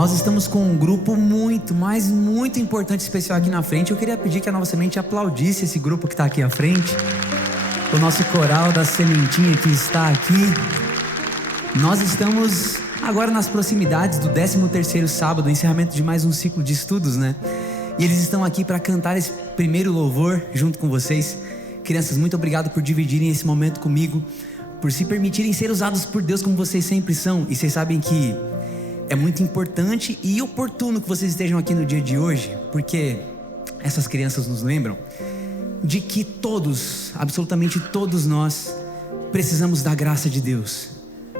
Nós estamos com um grupo muito, mas muito importante, especial aqui na frente. Eu queria pedir que a Nova Semente aplaudisse esse grupo que está aqui à frente. O nosso coral da Sementinha que está aqui. Nós estamos agora nas proximidades do 13º sábado, encerramento de mais um ciclo de estudos, né? E eles estão aqui para cantar esse primeiro louvor junto com vocês. Crianças, muito obrigado por dividirem esse momento comigo, por se permitirem ser usados por Deus como vocês sempre são. E vocês sabem que é muito importante e oportuno que vocês estejam aqui no dia de hoje, porque essas crianças nos lembram de que todos, absolutamente todos nós, precisamos da graça de Deus.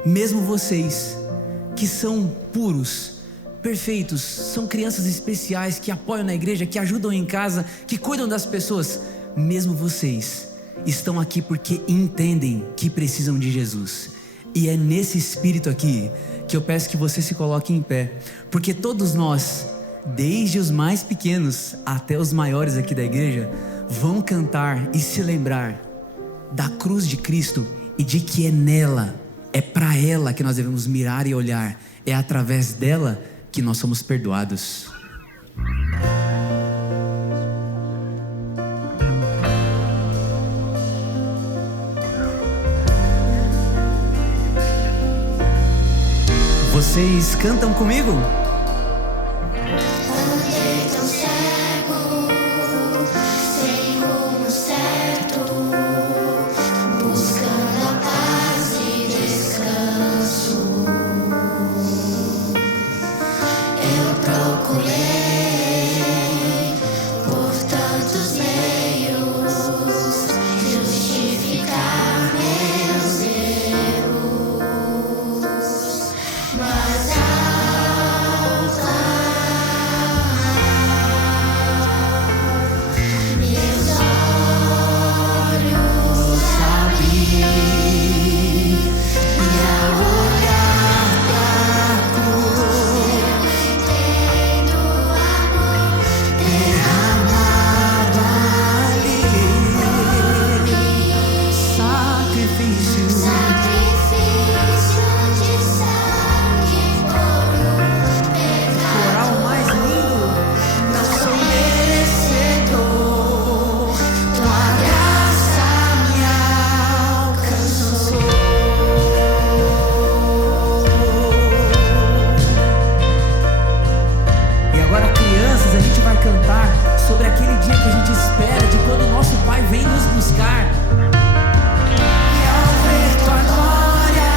Mesmo vocês que são puros, perfeitos, são crianças especiais que apoiam na igreja, que ajudam em casa, que cuidam das pessoas, mesmo vocês estão aqui porque entendem que precisam de Jesus. E é nesse espírito aqui que eu peço que você se coloque em pé, porque todos nós, desde os mais pequenos até os maiores aqui da igreja, vão cantar e se lembrar da cruz de Cristo e de que é nela, é para ela que nós devemos mirar e olhar, é através dela que nós somos perdoados. Vocês cantam comigo? Andei tão cego, sem rumo certo, buscando a paz e descanso. Eu procurei por tantos meios justificar meus erros, mas ao clamar, meus olhos abri, e ao olhar pra cruz, entendo o amor derramado ali. Sacrifício Sacrifício de sangue por pecado. coral mais lindo. Não sou merecedor, tua graça me alcançou. E agora, crianças, a gente vai cantar sobre aquele dia que a gente espera, de quando o nosso Pai vem nos buscar. E ao ver tua glória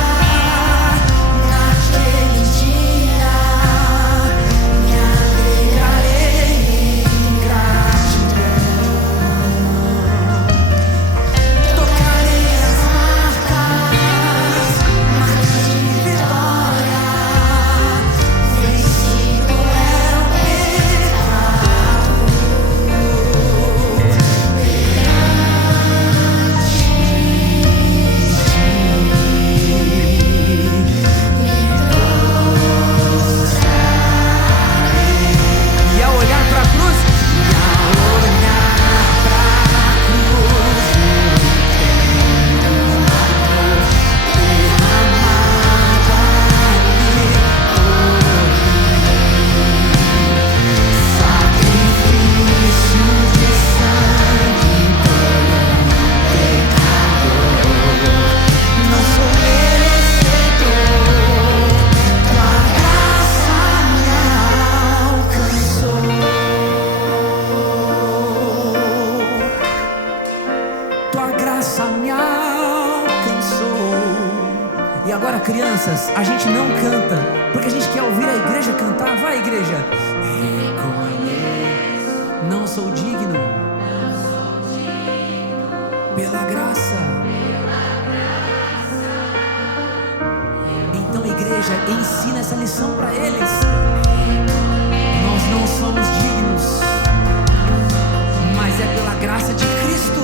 naquele dia, me alegrarei em gratidão. Tocarei as marcas de vitória, vencido é o pecado. E ao olhar para a cruz, Sacrifício de sangue por pecado. Não sou merecedor, tua graça me alcançou. tua graça me alcançou. E agora, crianças, a gente não canta porque a gente quer ouvir a igreja cantar. Vai, igreja. Reconheço, não sou digno, pela graça. Então, igreja, ensina essa lição para eles. Nós não somos dignos, mas é pela graça de Cristo.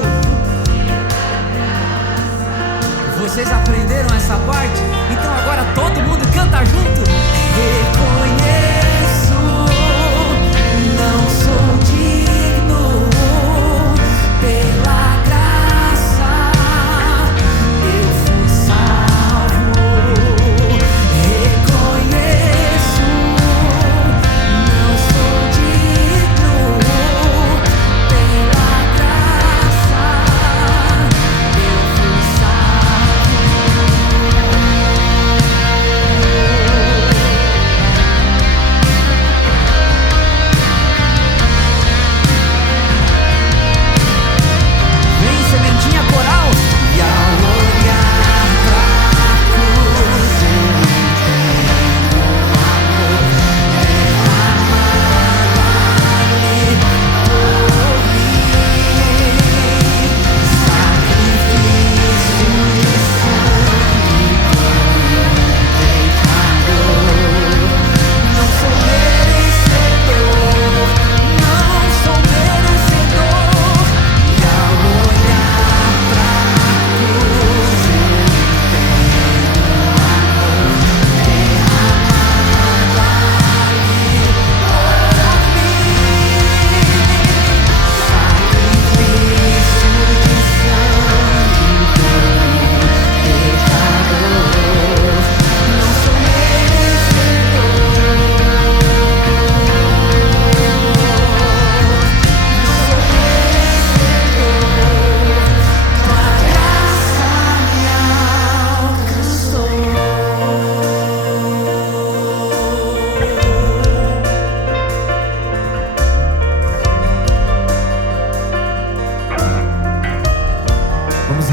Vocês aprenderam essa parte? Então agora todo mundo canta junto. Reconheço, não sou digno, pela graça eu fui salvo. Reconheço,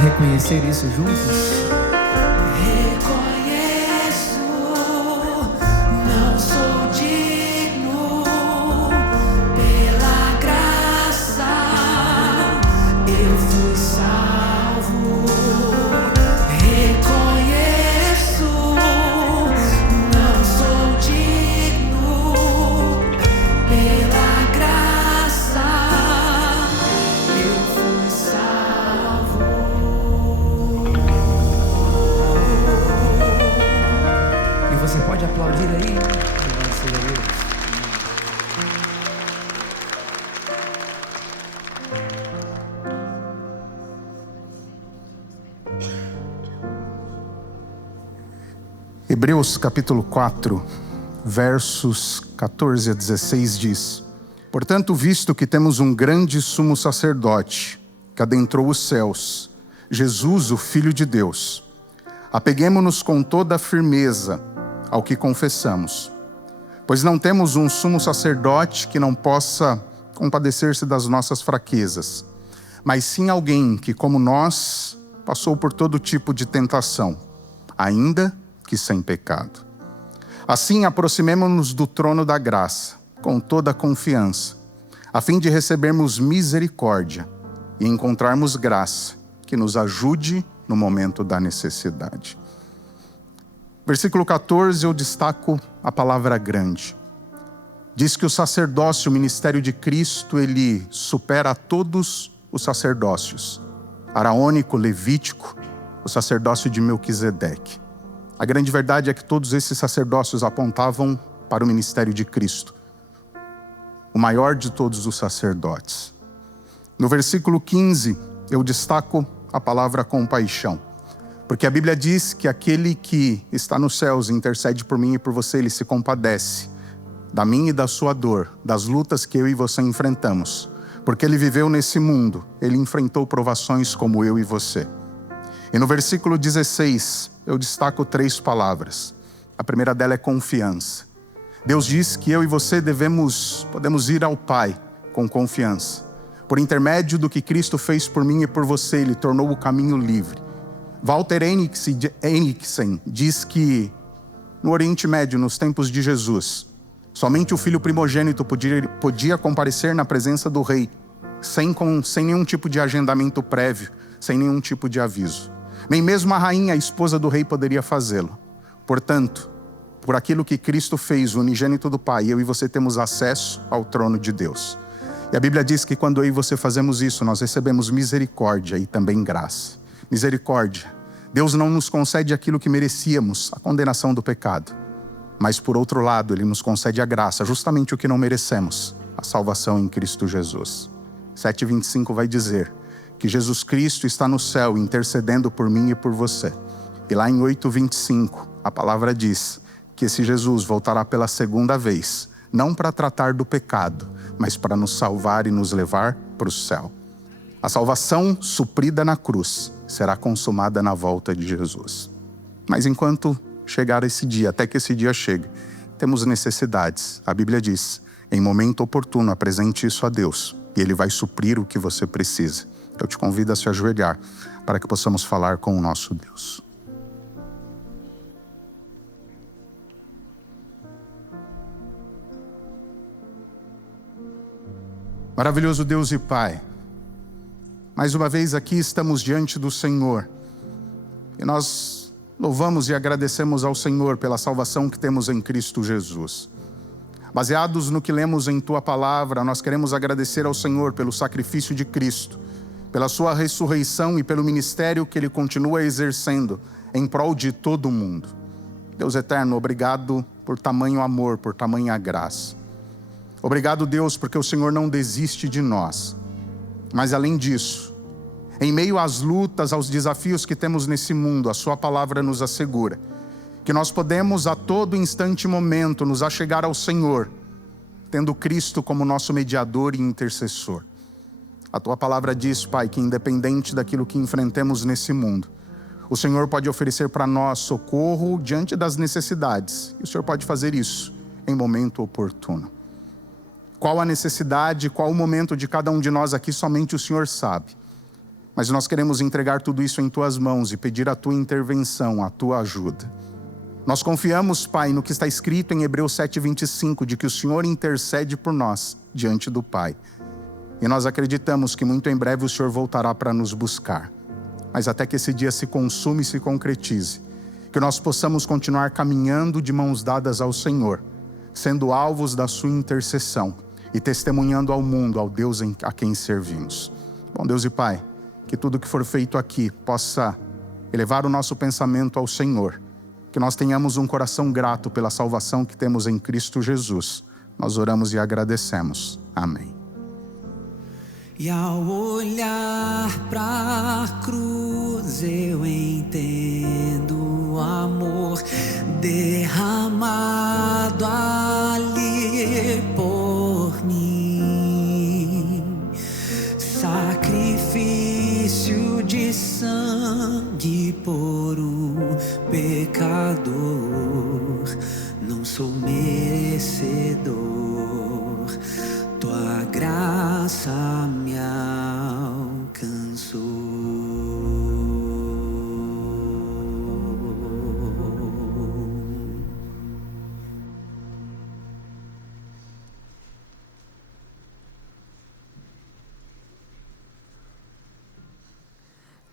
reconhecer isso juntos? Você pode aplaudir aí? Graças a Deus. Hebreus capítulo 4, versos 14 a 16 diz: Portanto, visto que temos um grande sumo sacerdote que adentrou os céus, Jesus, o Filho de Deus, apeguemo-nos com toda a firmeza ao que confessamos, pois não temos um sumo sacerdote que não possa compadecer-se das nossas fraquezas, mas sim alguém que, como nós, passou por todo tipo de tentação, ainda que sem pecado. Assim, aproximemo-nos do trono da graça, com toda a confiança, a fim de recebermos misericórdia e encontrarmos graça que nos ajude no momento da necessidade. Versículo 14, eu destaco a palavra grande. Diz que o sacerdócio, o ministério de Cristo, ele supera a todos os sacerdócios. Araônico, levítico, o sacerdócio de Melquisedeque. A grande verdade é que todos esses sacerdócios apontavam para o ministério de Cristo, o maior de todos os sacerdotes. No versículo 15, eu destaco a palavra compaixão. Porque a Bíblia diz que aquele que está nos céus intercede por mim e por você, ele se compadece da minha e da sua dor, das lutas que eu e você enfrentamos. Porque ele viveu nesse mundo, ele enfrentou provações como eu e você. E no versículo 16, eu destaco 3 palavras. A primeira dela é confiança. Deus diz que eu e você podemos ir ao Pai com confiança. Por intermédio do que Cristo fez por mim e por você, ele tornou o caminho livre. Walter Henriksen diz que no Oriente Médio, nos tempos de Jesus, somente o filho primogênito podia comparecer na presença do rei, sem nenhum tipo de agendamento prévio, sem nenhum tipo de aviso. Nem mesmo a rainha, a esposa do rei, poderia fazê-lo. Portanto, por aquilo que Cristo fez, o unigênito do Pai, eu e você temos acesso ao trono de Deus. E a Bíblia diz que quando eu e você fazemos isso, nós recebemos misericórdia e também graça. Misericórdia. Deus não nos concede aquilo que merecíamos, a condenação do pecado. Mas por outro lado, Ele nos concede a graça, justamente o que não merecemos, a salvação em Cristo Jesus. 7:25 vai dizer que Jesus Cristo está no céu intercedendo por mim e por você. E lá em 8:25, a palavra diz que esse Jesus voltará pela segunda vez, não para tratar do pecado, mas para nos salvar e nos levar para o céu. A salvação suprida na cruz será consumada na volta de Jesus. Mas enquanto chegar esse dia, até que esse dia chegue, temos necessidades. A Bíblia diz, em momento oportuno, apresente isso a Deus e Ele vai suprir o que você precisa. Eu te convido a se ajoelhar para que possamos falar com o nosso Deus. Maravilhoso Deus e Pai, mais uma vez aqui estamos diante do Senhor e nós louvamos e agradecemos ao Senhor pela salvação que temos em Cristo Jesus. Baseados no que lemos em Tua Palavra, nós queremos agradecer ao Senhor pelo sacrifício de Cristo, pela Sua ressurreição e pelo ministério que Ele continua exercendo em prol de todo o mundo. Deus eterno, obrigado por tamanho amor, por tamanha graça. Obrigado, Deus, porque o Senhor não desiste de nós. Mas além disso, em meio às lutas, aos desafios que temos nesse mundo, a Sua palavra nos assegura que nós podemos a todo instante e momento nos achegar ao Senhor, tendo Cristo como nosso mediador e intercessor. A Tua palavra diz, Pai, que independente daquilo que enfrentemos nesse mundo, o Senhor pode oferecer para nós socorro diante das necessidades. E o Senhor pode fazer isso em momento oportuno. Qual a necessidade, qual o momento de cada um de nós aqui, somente o Senhor sabe. Mas nós queremos entregar tudo isso em tuas mãos e pedir a tua intervenção, a tua ajuda. Nós confiamos, Pai, no que está escrito em Hebreus 7:25, de que o Senhor intercede por nós diante do Pai. E nós acreditamos que muito em breve o Senhor voltará para nos buscar. Mas até que esse dia se consuma e se concretize, que nós possamos continuar caminhando de mãos dadas ao Senhor, sendo alvos da sua intercessão e testemunhando ao mundo, ao Deus a quem servimos. Bom Deus e Pai, que tudo que for feito aqui possa elevar o nosso pensamento ao Senhor, que nós tenhamos um coração grato pela salvação que temos em Cristo Jesus. Nós oramos e agradecemos. Amém. E ao olhar pra cruz eu entendo o amor derramado ali por mim. Sacrifício de sangue por um pecador. Não sou merecedor, tua graça me alcançou.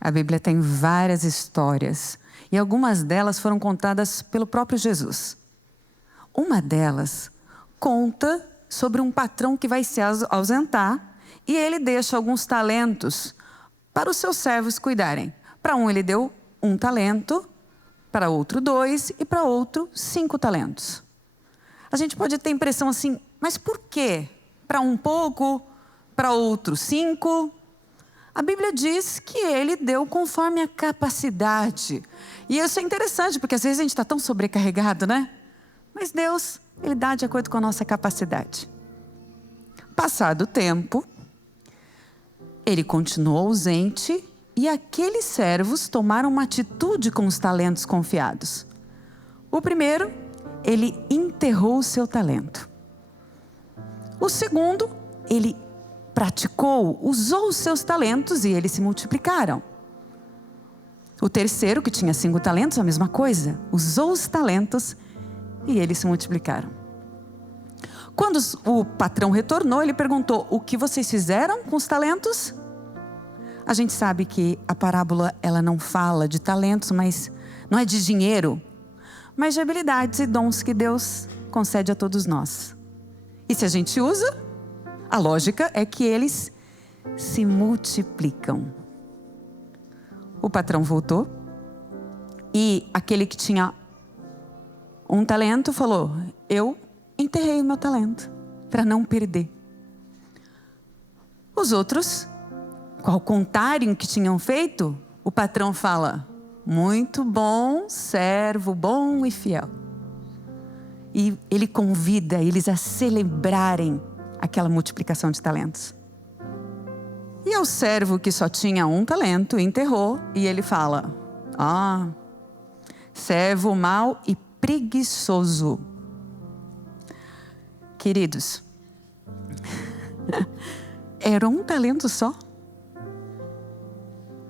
A Bíblia tem várias histórias e algumas delas foram contadas pelo próprio Jesus. Uma delas conta sobre um patrão que vai se ausentar e ele deixa alguns talentos para os seus servos cuidarem. Para um ele deu 1 talento, para outro 2 e para outro 5 talentos. A gente pode ter a impressão assim, mas por quê? Para um pouco, para outro 5... A Bíblia diz que ele deu conforme a capacidade. E isso é interessante, porque às vezes a gente está tão sobrecarregado, né? Mas Deus, Ele dá de acordo com a nossa capacidade. Passado o tempo, ele continuou ausente e aqueles servos tomaram uma atitude com os talentos confiados. O primeiro, ele enterrou o seu talento. O segundo, ele praticou, usou os seus talentos e eles se multiplicaram. O terceiro, que tinha 5 talentos, a mesma coisa. Usou os talentos e eles se multiplicaram. Quando o patrão retornou, ele perguntou: o que vocês fizeram com os talentos? A gente sabe que a parábola ela não fala de talentos, mas não é de dinheiro, mas de habilidades e dons que Deus concede a todos nós. E se a gente usa, a lógica é que eles se multiplicam. O patrão voltou e aquele que tinha 1 talento falou: eu enterrei o meu talento para não perder. Os outros, ao contrário que tinham feito, o patrão fala: muito bom, servo bom e fiel. E ele convida eles a celebrarem aquela multiplicação de talentos. E ao servo que só tinha 1 talento, enterrou, e ele fala: servo mau e preguiçoso. Queridos, era 1 talento só.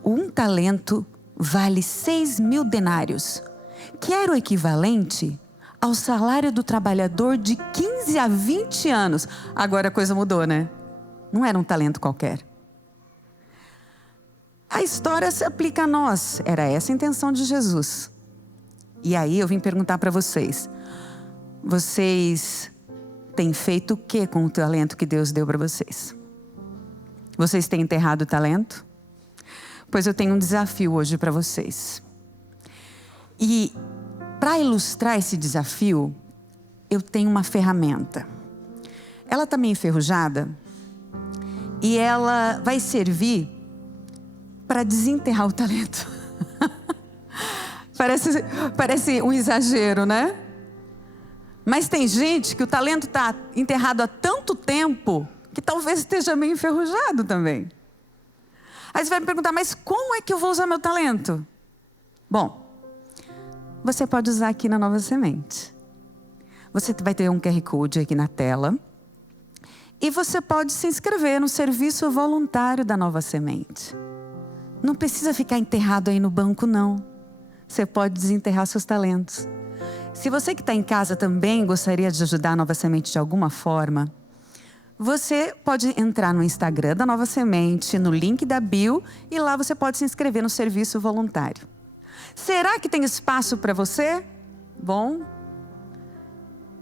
1 talento vale 6.000 denários, que era o equivalente ao salário do trabalhador de 15 a 20 anos. Agora a coisa mudou, né? Não era um talento qualquer. A história se aplica a nós. Era essa a intenção de Jesus. E aí eu vim perguntar para vocês: vocês têm feito o que com o talento que Deus deu para vocês? Vocês têm enterrado o talento? Pois eu tenho um desafio hoje para vocês. E para ilustrar esse desafio, eu tenho uma ferramenta. Ela está meio enferrujada e ela vai servir para desenterrar o talento. Parece um exagero, né? Mas tem gente que o talento está enterrado há tanto tempo que talvez esteja meio enferrujado também. Aí você vai me perguntar: mas como é que eu vou usar meu talento? Bom, você pode usar aqui na Nova Semente. Você vai ter um QR Code aqui na tela. E você pode se inscrever no serviço voluntário da Nova Semente. não precisa ficar enterrado aí no banco, não. Você pode desenterrar seus talentos. Se você que está em casa também gostaria de ajudar a Nova Semente de alguma forma, você pode entrar no Instagram da Nova Semente, no link da bio, e lá você pode se inscrever no serviço voluntário. Será que tem espaço para você? Bom,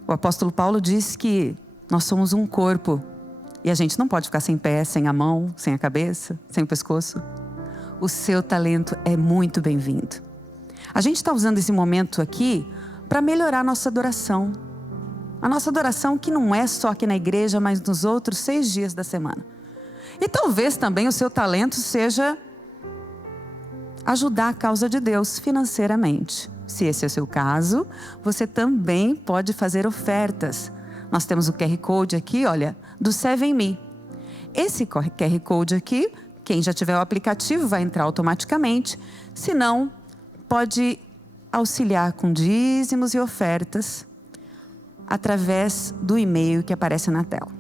o apóstolo Paulo diz que nós somos um corpo e a gente não pode ficar sem pé, sem a mão, sem a cabeça, sem o pescoço. O seu talento é muito bem-vindo. A gente está usando esse momento aqui para melhorar a nossa adoração. A nossa adoração que não é só aqui na igreja, mas nos outros 6 dias da semana. E talvez também o seu talento seja ajudar a causa de Deus financeiramente. Se esse é o seu caso, você também pode fazer ofertas. Nós temos o QR Code aqui, olha, do 7Me. Esse QR Code aqui, quem já tiver o aplicativo vai entrar automaticamente. Se não, pode auxiliar com dízimos e ofertas através do e-mail que aparece na tela.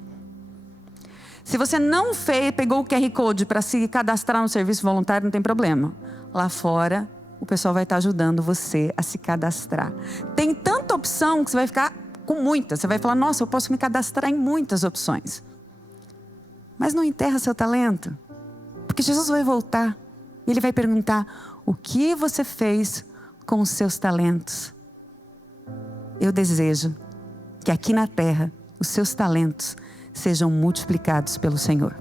Se você não pegou o QR Code para se cadastrar no serviço voluntário, não tem problema. Lá fora, o pessoal vai estar ajudando você a se cadastrar. Tem tanta opção que você vai ficar com muitas. Você vai falar, nossa, eu posso me cadastrar em muitas opções. Mas não enterra seu talento. Porque Jesus vai voltar e Ele vai perguntar, o que você fez com os seus talentos? Eu desejo que aqui na terra, os seus talentos sejam multiplicados pelo Senhor.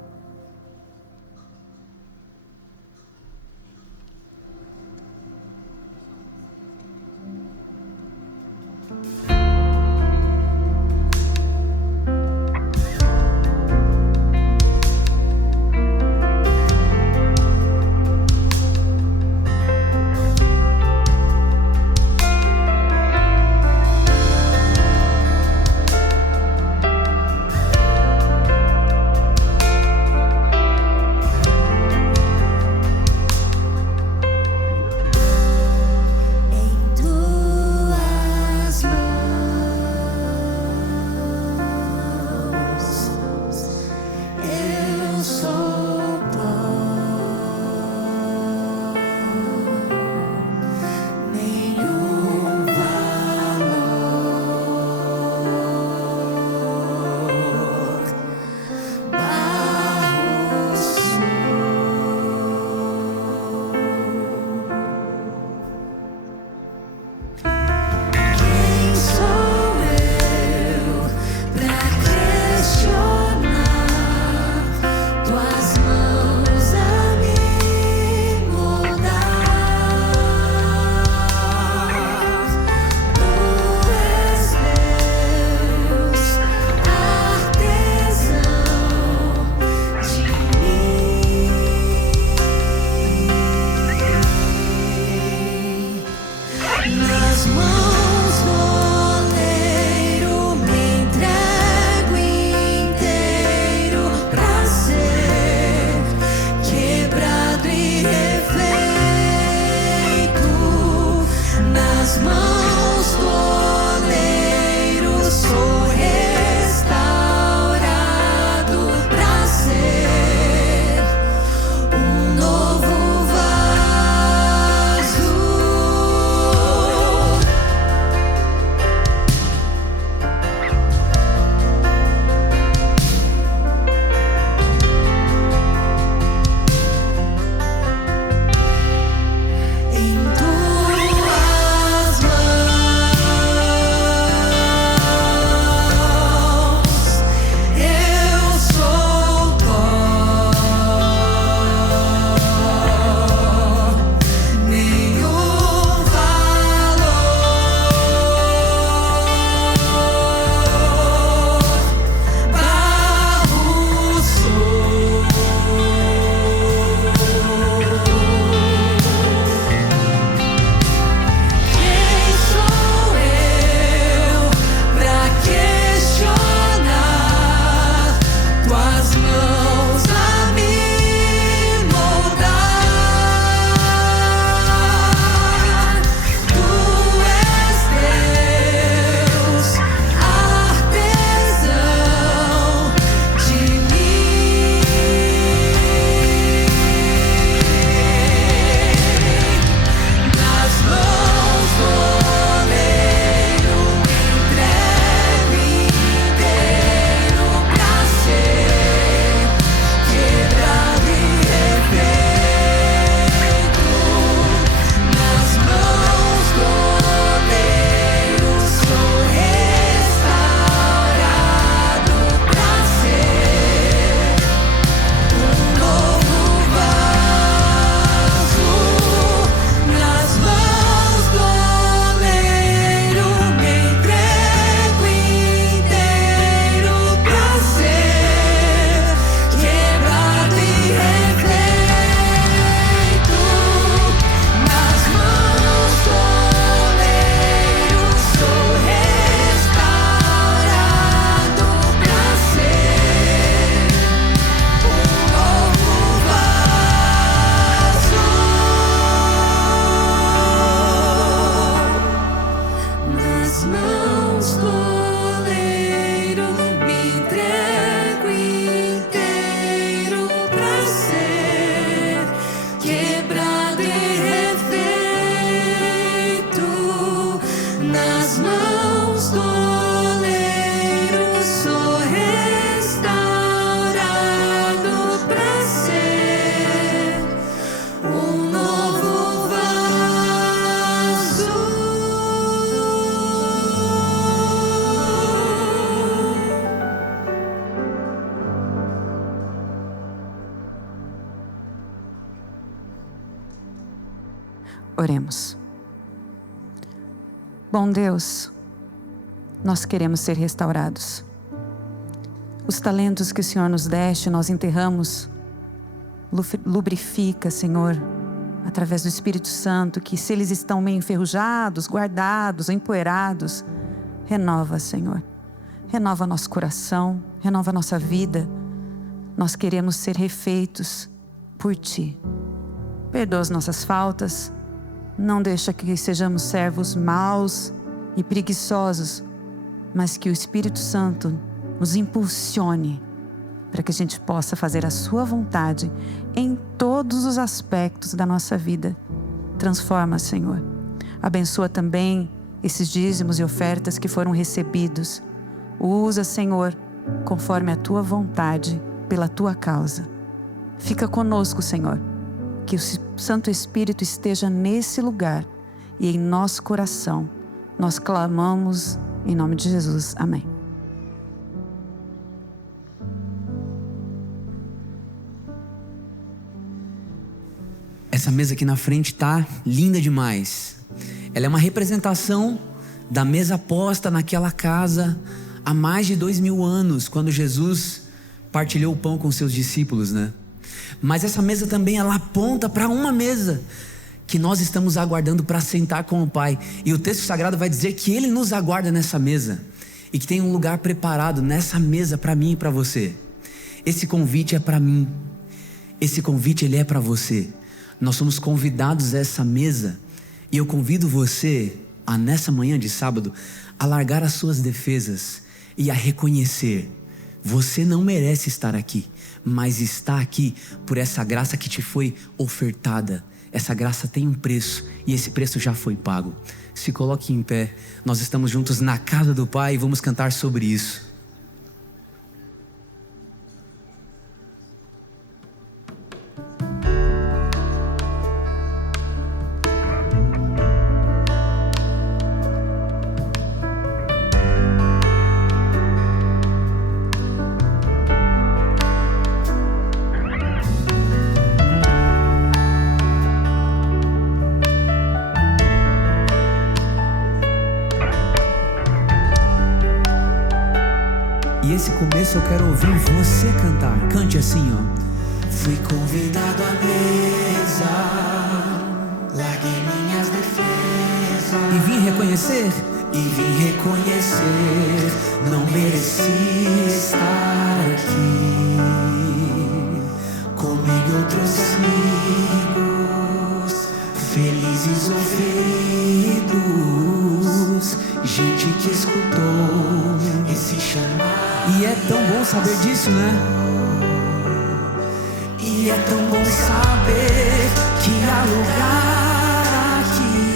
Oremos. Bom Deus, nós queremos ser restaurados. Os talentos que o Senhor nos deste, nós enterramos. Lubrifica, Senhor, através do Espírito Santo, que se eles estão meio enferrujados, guardados, empoeirados, renova, Senhor. Renova nosso coração, renova nossa vida. Nós queremos ser refeitos por Ti. Perdoa as nossas faltas. Não deixa que sejamos servos maus e preguiçosos, mas que o Espírito Santo nos impulsione para que a gente possa fazer a Sua vontade em todos os aspectos da nossa vida. Transforma, Senhor. Abençoa também esses dízimos e ofertas que foram recebidos. Usa, Senhor, conforme a Tua vontade, pela Tua causa. Fica conosco, Senhor. Que o Santo Espírito esteja nesse lugar e em nosso coração. Nós clamamos em nome de Jesus. Amém. Essa mesa aqui na frente tá linda demais. Ela é uma representação da mesa posta naquela casa há mais de 2000 anos, quando Jesus partilhou o pão com seus discípulos, né? Mas essa mesa também, ela aponta para uma mesa que nós estamos aguardando para sentar com o Pai. E o texto sagrado vai dizer que Ele nos aguarda nessa mesa e que tem um lugar preparado nessa mesa para mim e para você. Esse convite é para mim. Esse convite, ele é para você. Nós somos convidados a essa mesa e eu convido você a, nessa manhã de sábado, a largar as suas defesas e a reconhecer: você não merece estar aqui, mas está aqui por essa graça que te foi ofertada. Essa graça tem um preço e esse preço já foi pago. Se coloque em pé, nós estamos juntos na casa do Pai e vamos cantar sobre isso. E esse começo eu quero ouvir você cantar. Cante assim, ó. Fui convidado à mesa, larguei minhas defesas E vim reconhecer. Não mereci estar aqui. Comigo outros amigos, felizes ouvidos, gente que escutou esse chamado. E é tão bom saber disso, né? E é tão bom saber que há lugar aqui.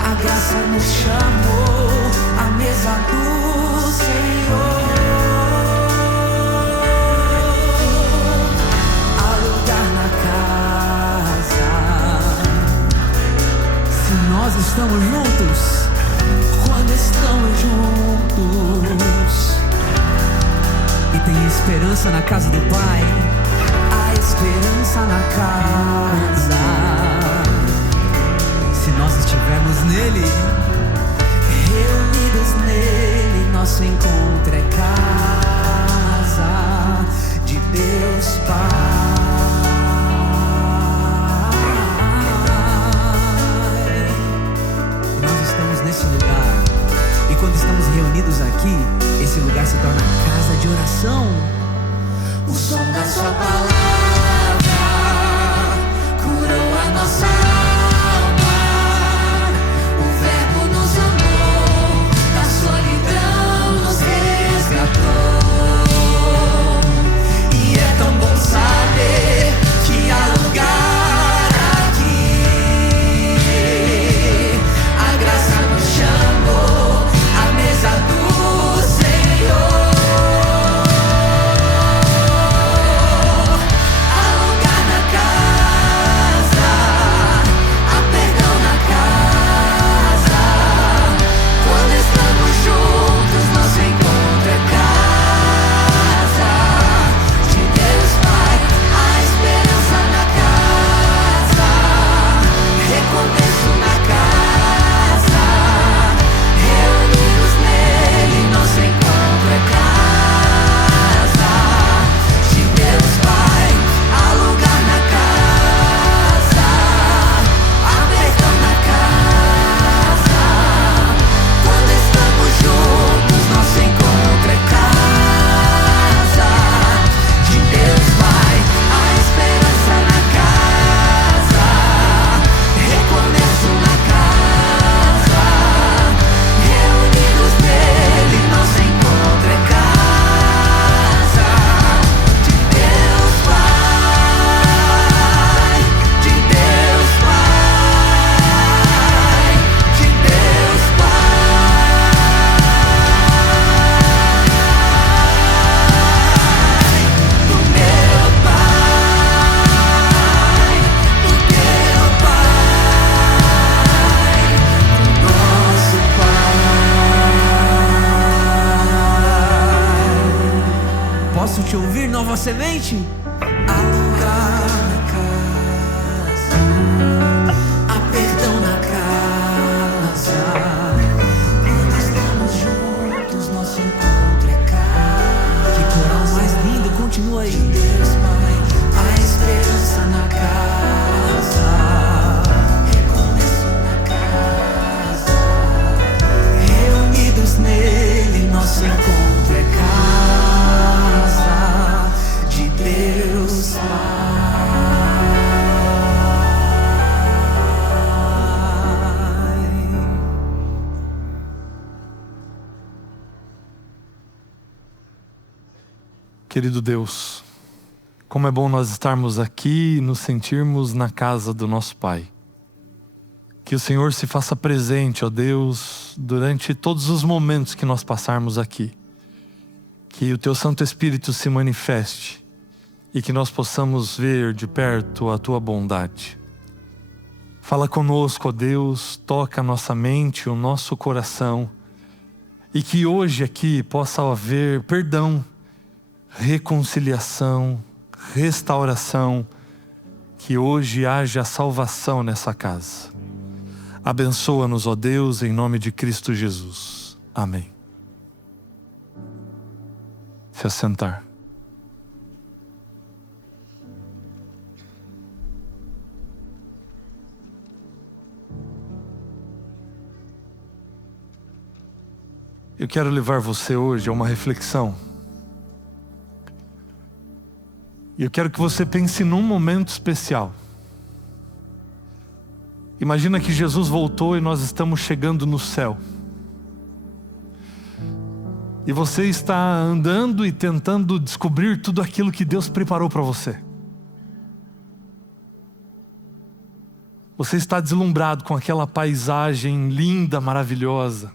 A graça nos chamou à mesa do Senhor. Há lugar na casa. Se nós estamos juntos, quando estamos juntos, e tem esperança na casa do Pai. há esperança na casa. Se nós estivermos nele, Reunidos nele, nosso encontro é casa de Deus Pai. nós estamos nesse lugar. E quando estamos reunidos aqui, esse lugar se torna casa de oração. O som da sua palavra curou a nossa alma. O verbo nos amou, da solidão nos resgatou. E é tão bom saber que há lugar aqui. A graça nos chamou à mesa do Senhor. te ouvir, Nova Semente? Há lugar na casa, há perdão na casa. Quando estamos juntos, nosso encontro é casa. Que coral mais lindo, continua aí. Deus Pai, há esperança na casa, recomeço na casa. Reunidos nele, nosso encontro é casa de Deus Pai. Querido Deus, como é bom nós estarmos aqui e nos sentirmos na casa do nosso Pai. Que o Senhor se faça presente, ó Deus, durante todos os momentos que nós passarmos aqui. Que o Teu Santo Espírito se manifeste e que nós possamos ver de perto a Tua bondade. Fala conosco, ó Deus, toca a nossa mente, o nosso coração, e que hoje aqui possa haver perdão, reconciliação, restauração, que hoje haja salvação nessa casa. Abençoa-nos, ó Deus, em nome de Cristo Jesus. Amém. Se assentar. Eu quero levar você hoje a uma reflexão. E eu quero que você pense num momento especial. Imagina que Jesus voltou e nós estamos chegando no céu. E você está andando e tentando descobrir tudo aquilo que Deus preparou para você. Você está deslumbrado com aquela paisagem linda, maravilhosa,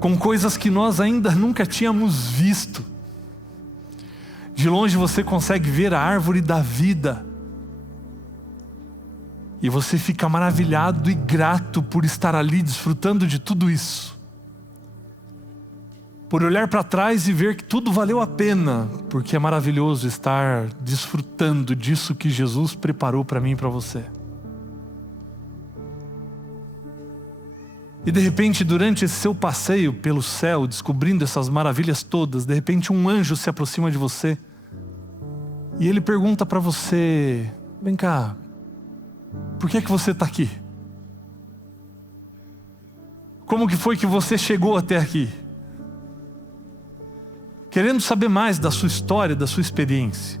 com coisas que nós ainda nunca tínhamos visto. De longe você consegue ver a árvore da vida. E você fica maravilhado e grato por estar ali desfrutando de tudo isso. Por olhar para trás e ver que tudo valeu a pena, porque é maravilhoso estar desfrutando disso que Jesus preparou para mim e para você. E de repente, durante esse seu passeio pelo céu, descobrindo essas maravilhas todas, de repente um anjo se aproxima de você e ele pergunta para você: vem cá, por que você está aqui? Como que foi que você chegou até aqui? Querendo saber mais da sua história, da sua experiência.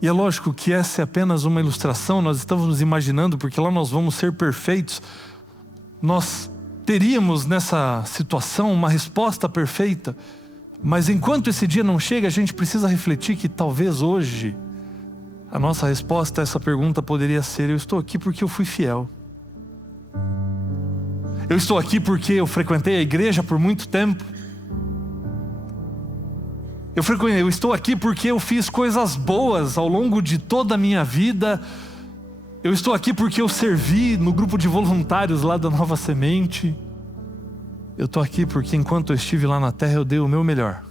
E é lógico que essa é apenas uma ilustração, nós estamos imaginando, porque lá nós vamos ser perfeitos. Nós teríamos nessa situação uma resposta perfeita, mas enquanto esse dia não chega, a gente precisa refletir que talvez hoje a nossa resposta a essa pergunta poderia ser: eu estou aqui porque eu fui fiel. Eu estou aqui porque eu frequentei a igreja por muito tempo. Eu estou aqui porque eu fiz coisas boas ao longo de toda a minha vida. Eu estou aqui porque eu servi no grupo de voluntários lá da Nova Semente. Eu estou aqui porque enquanto eu estive lá na terra eu dei o meu melhor.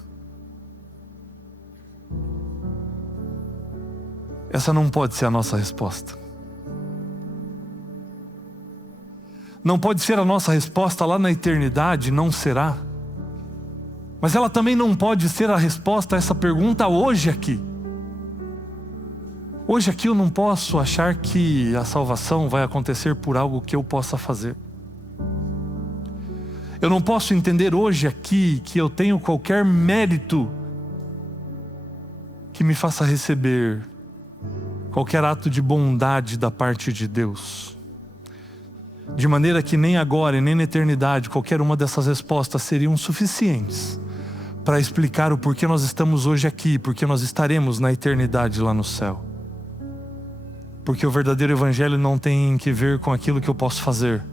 Essa não pode ser a nossa resposta. Não pode ser a nossa resposta lá na eternidade, não será. Mas ela também não pode ser a resposta a essa pergunta hoje aqui. Hoje aqui eu não posso achar que a salvação vai acontecer por algo que eu possa fazer. Eu não posso entender hoje aqui que eu tenho qualquer mérito que me faça receber qualquer ato de bondade da parte de Deus. De maneira que nem agora e nem na eternidade qualquer uma dessas respostas seriam suficientes para explicar o porquê nós estamos hoje aqui, porque nós estaremos na eternidade lá no céu. Porque o verdadeiro evangelho não tem que ver com aquilo que eu posso fazer,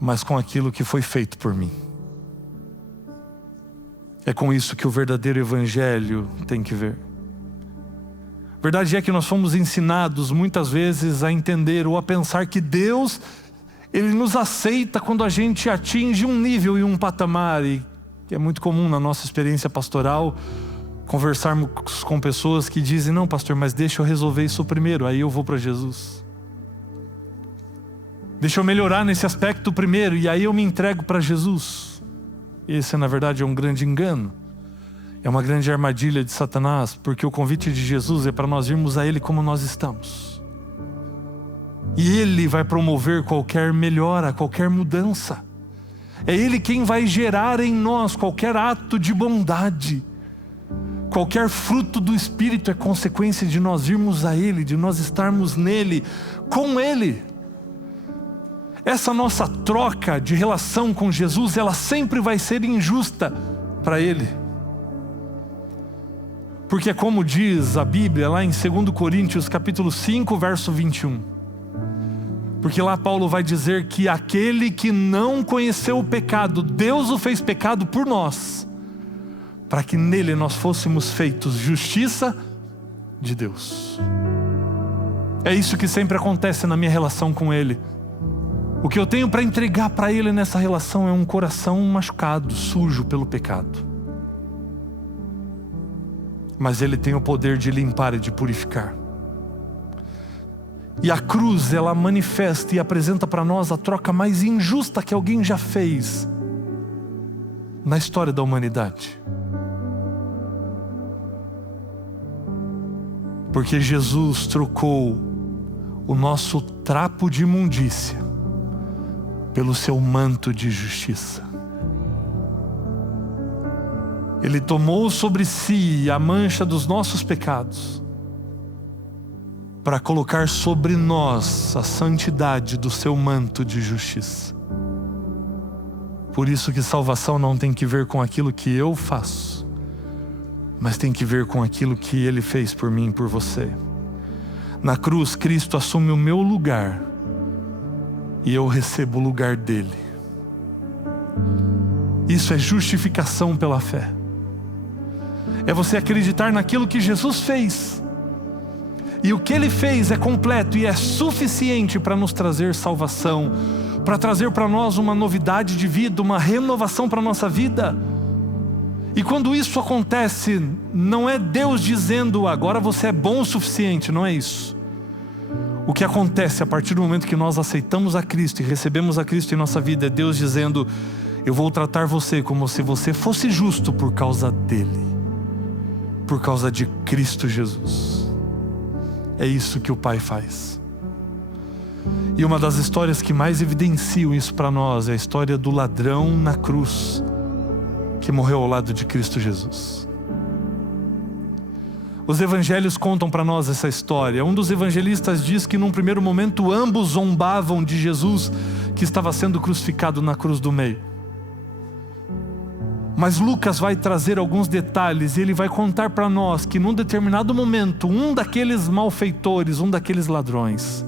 mas com aquilo que foi feito por mim. É com isso que o verdadeiro evangelho tem que ver. Verdade é que nós fomos ensinados muitas vezes a entender ou a pensar que Deus, Ele nos aceita quando a gente atinge um nível e um patamar, e que é muito comum na nossa experiência pastoral, conversarmos com pessoas que dizem: não, pastor, mas deixa eu resolver isso primeiro, aí eu vou para Jesus. Deixa eu melhorar nesse aspecto primeiro, e aí eu me entrego para Jesus. Esse, na verdade, é um grande engano. É uma grande armadilha de Satanás, porque o convite de Jesus é para nós irmos a Ele como nós estamos. E Ele vai promover qualquer melhora, qualquer mudança. É Ele quem vai gerar em nós qualquer ato de bondade. Qualquer fruto do Espírito é consequência de nós irmos a Ele, de nós estarmos nele, com Ele. Essa nossa troca de relação com Jesus, ela sempre vai ser injusta para Ele. Porque como diz a Bíblia lá em 2 Coríntios capítulo 5, verso 21. Porque lá Paulo vai dizer que aquele que não conheceu o pecado, Deus o fez pecado por nós, para que nele nós fôssemos feitos justiça de Deus. É isso que sempre acontece na minha relação com Ele. O que eu tenho para entregar para Ele nessa relação é um coração machucado, sujo pelo pecado. Mas Ele tem o poder de limpar e de purificar. E a cruz, ela manifesta e apresenta para nós a troca mais injusta que alguém já fez na história da humanidade. Porque Jesus trocou o nosso trapo de imundícia pelo seu manto de justiça. Ele tomou sobre si a mancha dos nossos pecados para colocar sobre nós a santidade do seu manto de justiça. Por isso que salvação não tem que ver com aquilo que eu faço, mas tem que ver com aquilo que Ele fez por mim e por você. Na cruz, Cristo assume o meu lugar e eu recebo o lugar dele. Isso é justificação pela fé. É você acreditar naquilo que Jesus fez. E o que Ele fez é completo e é suficiente para nos trazer salvação, para trazer para nós uma novidade de vida, uma renovação para a nossa vida. E quando isso acontece, não é Deus dizendo: agora você é bom o suficiente, não é isso. O que acontece a partir do momento que nós aceitamos a Cristo e recebemos a Cristo em nossa vida, é Deus dizendo: eu vou tratar você como se você fosse justo por causa dele, por causa de Cristo Jesus. É isso que o Pai faz. E uma das histórias que mais evidenciam isso para nós é a história do ladrão na cruz, que morreu ao lado de Cristo Jesus. Os evangelhos contam para nós essa história. Um dos evangelistas diz que num primeiro momento ambos zombavam de Jesus, que estava sendo crucificado na cruz do meio. Mas Lucas vai trazer alguns detalhes e ele vai contar para nós que num determinado momento, um daqueles malfeitores, um daqueles ladrões,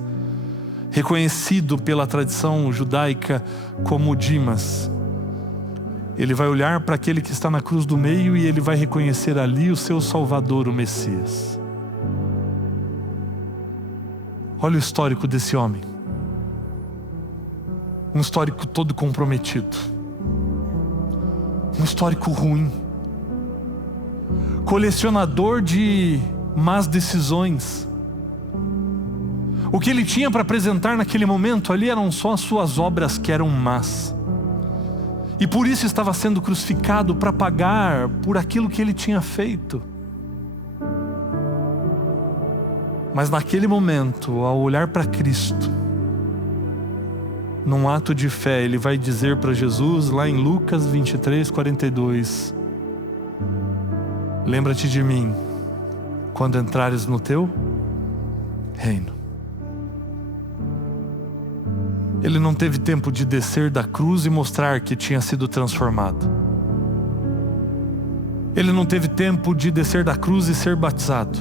reconhecido pela tradição judaica como Dimas, ele vai olhar para aquele que está na cruz do meio e ele vai reconhecer ali o seu Salvador, o Messias. Olha o histórico desse homem. Um histórico todo comprometido. Um histórico ruim. Colecionador de más decisões. O que ele tinha para apresentar naquele momento ali eram só as suas obras que eram más. E por isso estava sendo crucificado, para pagar por aquilo que ele tinha feito. Mas naquele momento, ao olhar para Cristo, num ato de fé, ele vai dizer para Jesus, lá em Lucas 23, 42, lembra-te de mim, quando entrares no teu reino. Ele não teve tempo de descer da cruz e mostrar que tinha sido transformado. Ele não teve tempo de descer da cruz e ser batizado.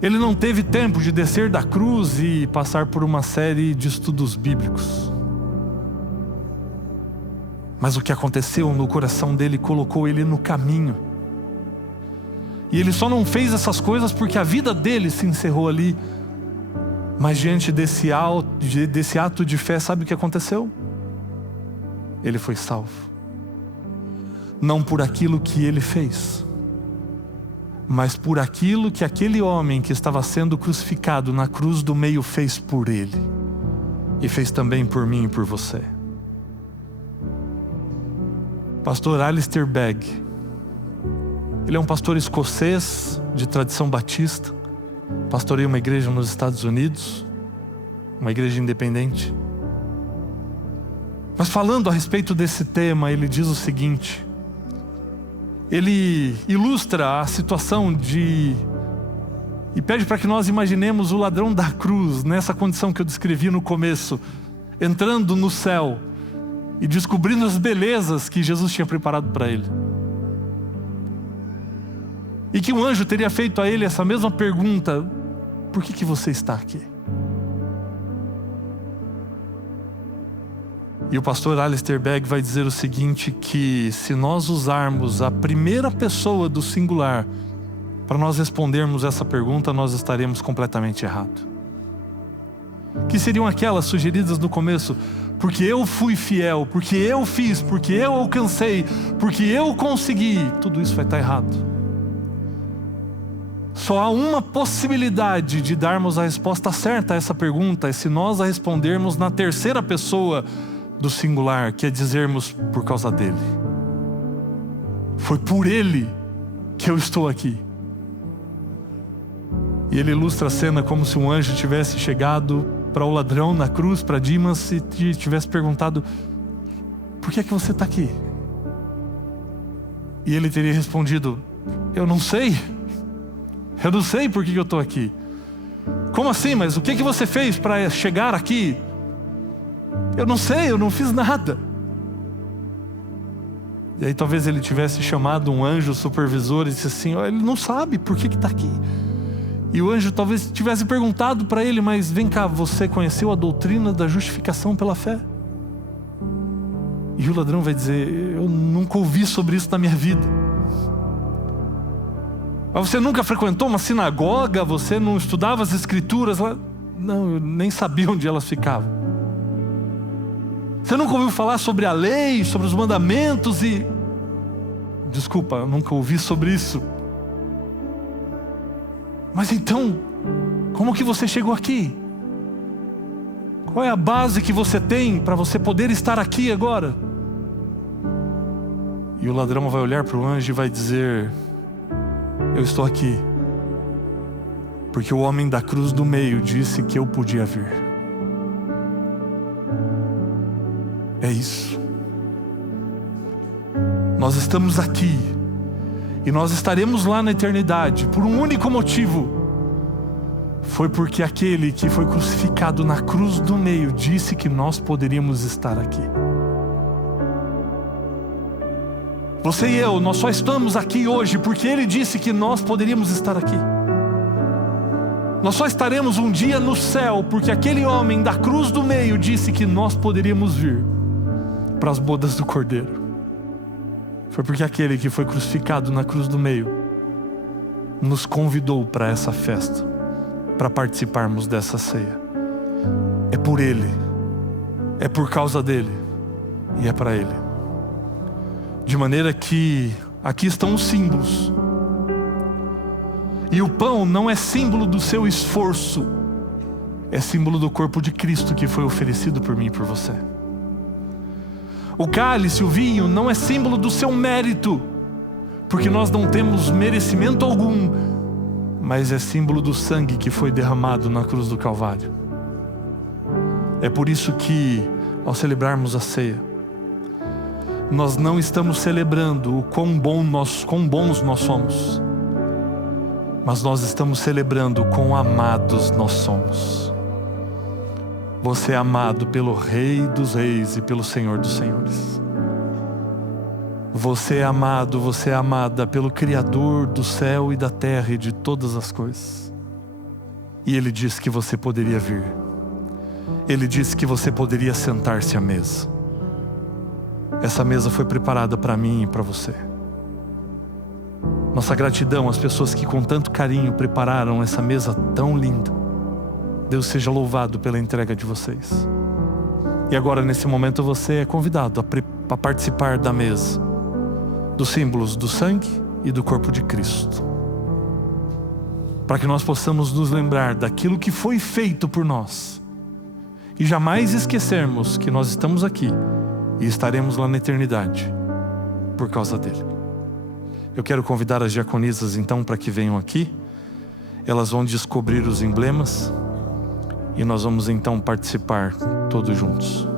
Ele não teve tempo de descer da cruz e passar por uma série de estudos bíblicos. Mas o que aconteceu no coração dele colocou ele no caminho. E ele só não fez essas coisas porque a vida dele se encerrou ali, Mas diante desse ato de fé, sabe o que aconteceu? Ele foi salvo. Não por aquilo que ele fez, mas por aquilo que aquele homem que estava sendo crucificado na cruz do meio fez por ele. E fez também por mim e por você. Pastor Alistair Begg. Ele é um pastor escocês de tradição batista. Pastoreia uma igreja nos Estados Unidos, uma igreja independente. Mas falando a respeito desse tema, ele diz o seguinte. Ele ilustra a situação e pede para que nós imaginemos o ladrão da cruz, nessa condição que eu descrevi no começo, entrando no céu e descobrindo as belezas que Jesus tinha preparado para ele. E que um anjo teria feito a ele essa mesma pergunta: por que você está aqui? E o pastor Alistair Begg vai dizer o seguinte, que se nós usarmos a primeira pessoa do singular para nós respondermos essa pergunta, nós estaremos completamente errados. Que seriam aquelas sugeridas no começo: porque eu fui fiel, porque eu fiz, porque eu alcancei, porque eu consegui. Tudo isso vai estar errado. Só há uma possibilidade de darmos a resposta certa a essa pergunta, é se nós a respondermos na terceira pessoa do singular, que é dizermos: por causa dele. Foi por ele que eu estou aqui. E ele ilustra a cena como se um anjo tivesse chegado para o ladrão na cruz, para Dimas, e tivesse perguntado: por que é que você está aqui? E ele teria respondido: eu não sei. Eu não sei por que eu estou aqui. Como assim? Mas o que você fez para chegar aqui? Eu não sei, eu não fiz nada. E aí talvez ele tivesse chamado um anjo supervisor e disse assim: ele não sabe por que está aqui. E o anjo talvez tivesse perguntado para ele: mas vem cá, você conheceu a doutrina da justificação pela fé? E o ladrão vai dizer: eu nunca ouvi sobre isso na minha vida. Mas você nunca frequentou uma sinagoga? Você não estudava as escrituras lá? Não, eu nem sabia onde elas ficavam. Você nunca ouviu falar sobre a lei, sobre os mandamentos e... Desculpa, eu nunca ouvi sobre isso. Mas então, como que você chegou aqui? Qual é a base que você tem para você poder estar aqui agora? E o ladrão vai olhar para o anjo e vai dizer: eu estou aqui porque o homem da cruz do meio disse que eu podia vir. É isso. Nós estamos aqui e nós estaremos lá na eternidade por um único motivo. Foi porque aquele que foi crucificado na cruz do meio disse que nós poderíamos estar aqui. Você e eu, nós só estamos aqui hoje porque ele disse que nós poderíamos estar aqui. Nós só estaremos um dia no céu porque aquele homem da cruz do meio disse que nós poderíamos vir para as bodas do Cordeiro. Foi porque aquele que foi crucificado na cruz do meio nos convidou para essa festa, para participarmos dessa ceia. É por ele, é por causa dele e é para ele. De maneira que aqui estão os símbolos. E o pão não é símbolo do seu esforço, é símbolo do corpo de Cristo que foi oferecido por mim e por você. O cálice, o vinho, não é símbolo do seu mérito, porque nós não temos merecimento algum, mas é símbolo do sangue que foi derramado na cruz do Calvário. É por isso que, ao celebrarmos a ceia, nós não estamos celebrando o quão bons nós somos, mas nós estamos celebrando o quão amados nós somos. Você é amado pelo Rei dos Reis e pelo Senhor dos Senhores. Você é amado, você é amada pelo Criador do céu e da terra e de todas as coisas. E Ele disse que você poderia vir. Ele disse que você poderia sentar-se à mesa. Essa mesa foi preparada para mim e para você. Nossa gratidão às pessoas que com tanto carinho prepararam essa mesa tão linda. Deus seja louvado pela entrega de vocês. E agora, nesse momento, você é convidado a participar da mesa, dos símbolos do sangue e do corpo de Cristo, para que nós possamos nos lembrar daquilo que foi feito por nós e jamais esquecermos que nós estamos aqui e estaremos lá na eternidade por causa dele. Eu quero convidar as diaconisas então para que venham aqui. Elas vão descobrir os emblemas e nós vamos então participar todos juntos.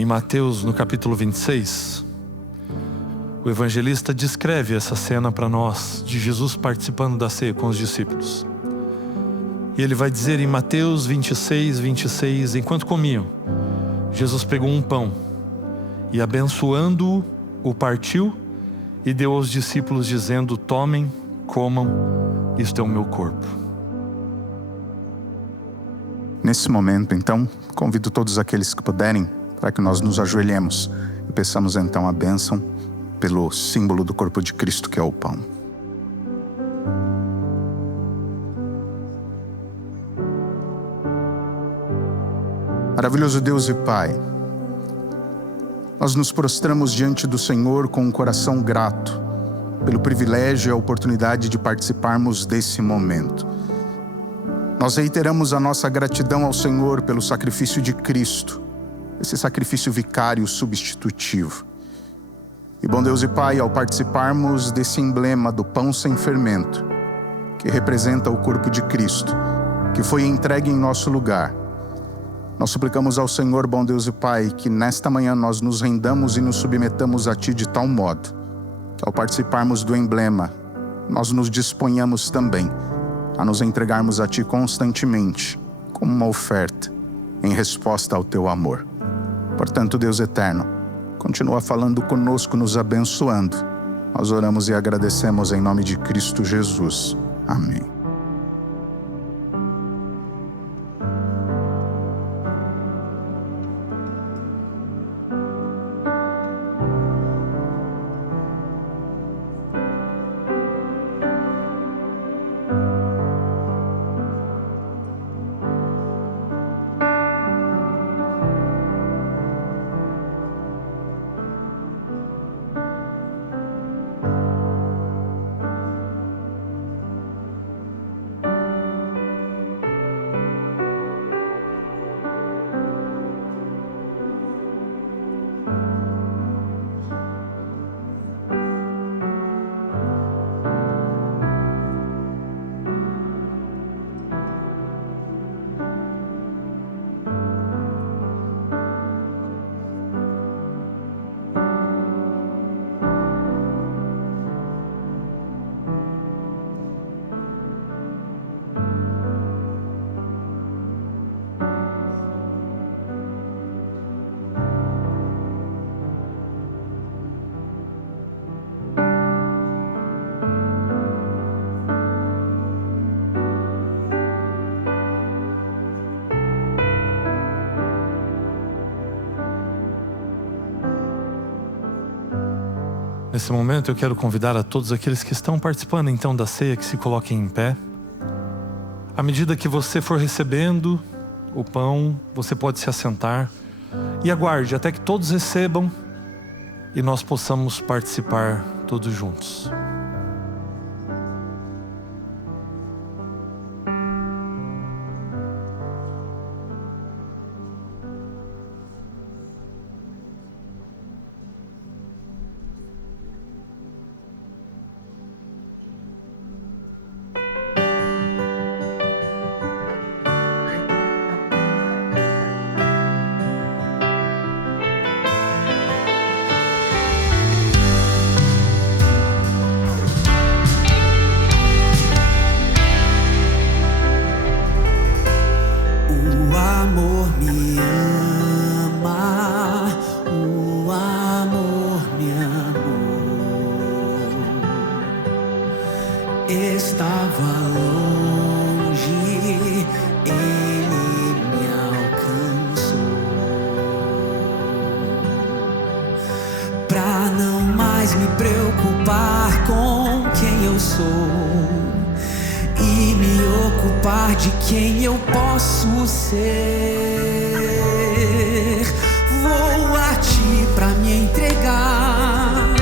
Em Mateus, no capítulo 26, o evangelista descreve essa cena para nós, de Jesus participando da ceia com os discípulos. E ele vai dizer em Mateus 26, enquanto comiam, Jesus pegou um pão e, abençoando-o, o partiu e deu aos discípulos, dizendo: tomem, comam, isto é o meu corpo. Nesse momento, então, convido todos aqueles que puderem para que nós nos ajoelhemos e peçamos então a bênção pelo símbolo do corpo de Cristo, que é o pão. Maravilhoso Deus e Pai, nós nos prostramos diante do Senhor com um coração grato pelo privilégio e a oportunidade de participarmos desse momento. Nós reiteramos a nossa gratidão ao Senhor pelo sacrifício de Cristo, esse sacrifício vicário substitutivo. E bom Deus e Pai, ao participarmos desse emblema do pão sem fermento, que representa o corpo de Cristo, que foi entregue em nosso lugar, nós suplicamos ao Senhor, bom Deus e Pai, que nesta manhã nós nos rendamos e nos submetamos a Ti de tal modo, que ao participarmos do emblema, nós nos disponhamos também a nos entregarmos a Ti constantemente, como uma oferta, em resposta ao Teu amor. Portanto, Deus eterno, continua falando conosco, nos abençoando. Nós oramos e agradecemos em nome de Cristo Jesus. Amém. Nesse momento eu quero convidar a todos aqueles que estão participando então da ceia que se coloquem em pé. À medida que você for recebendo o pão, você pode se assentar e aguarde até que todos recebam e nós possamos participar todos juntos. estava longe, Ele me alcançou. Pra não mais me preocupar com quem eu sou e me ocupar de quem eu posso ser, vou a ti pra me entregar.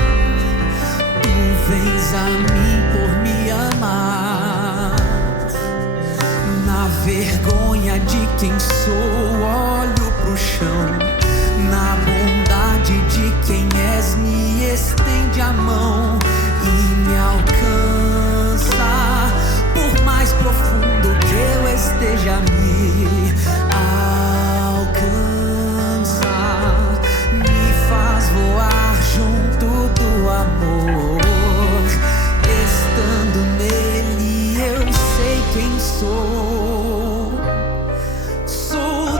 Tu vens a mim por me amar. Na vergonha de quem sou, olho pro chão. Na bondade de quem és, me estende a mão e me alcança. Por mais profundo que eu esteja, me alcança. Me faz voar junto do amor. Estando nele eu sei quem sou. Sou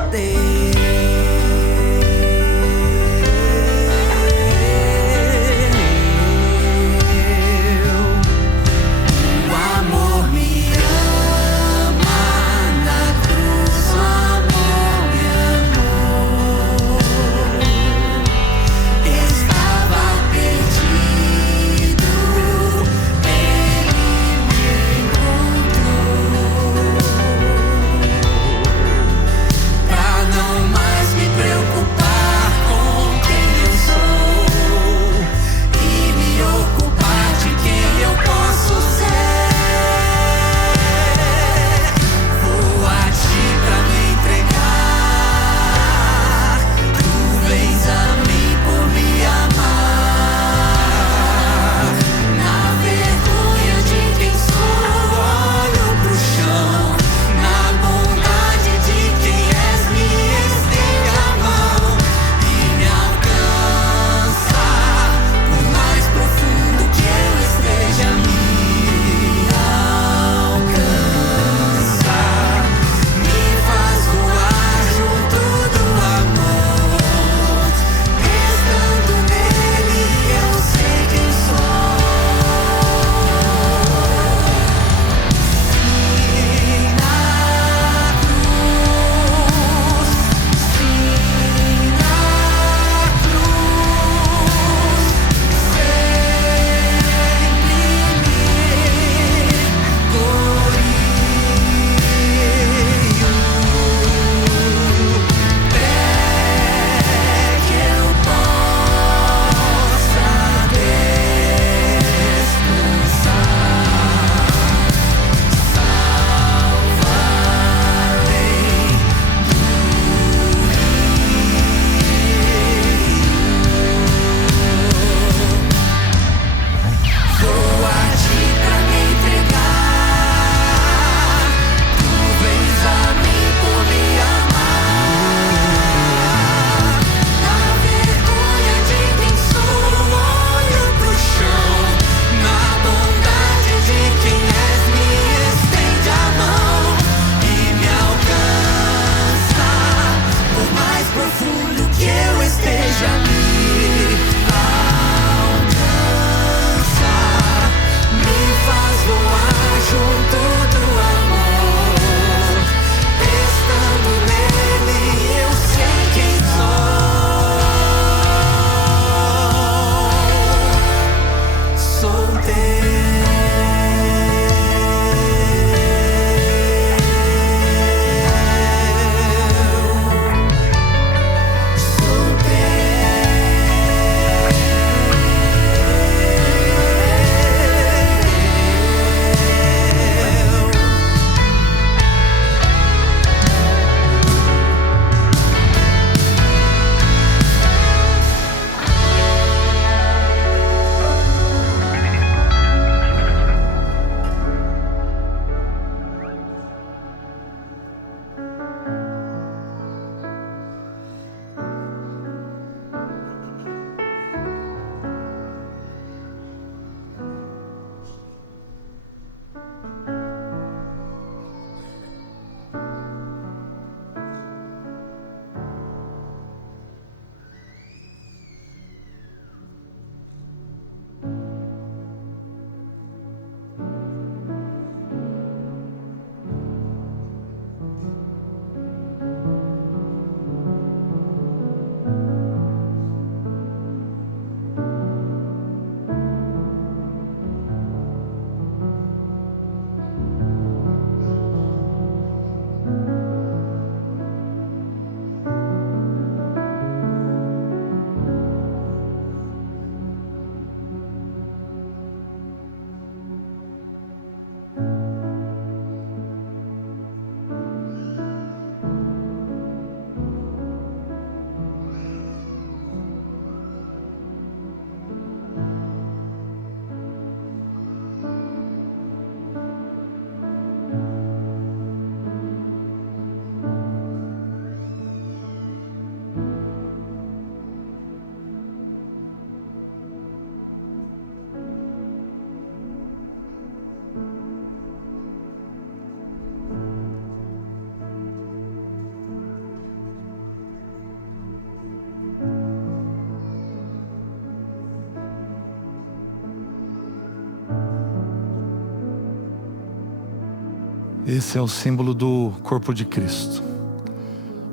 Esse é o símbolo do corpo de Cristo,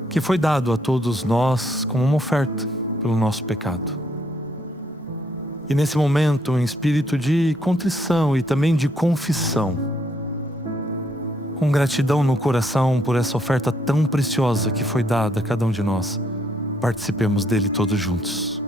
que foi dado a todos nós como uma oferta pelo nosso pecado. E nesse momento, um espírito de contrição e também de confissão, com gratidão no coração por essa oferta tão preciosa que foi dada a cada um de nós, participemos dele todos juntos.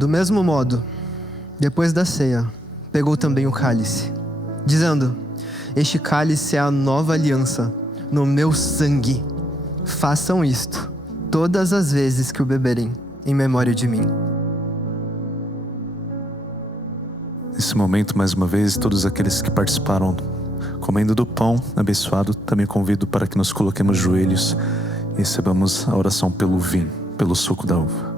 Do mesmo modo, depois da ceia, pegou também o cálice, dizendo: este cálice é a nova aliança no meu sangue. Façam isto todas as vezes que o beberem, em memória de mim. Nesse momento, mais uma vez, todos aqueles que participaram comendo do pão abençoado, também convido para que nos coloquemos joelhos e recebamos a oração pelo vinho, pelo suco da uva.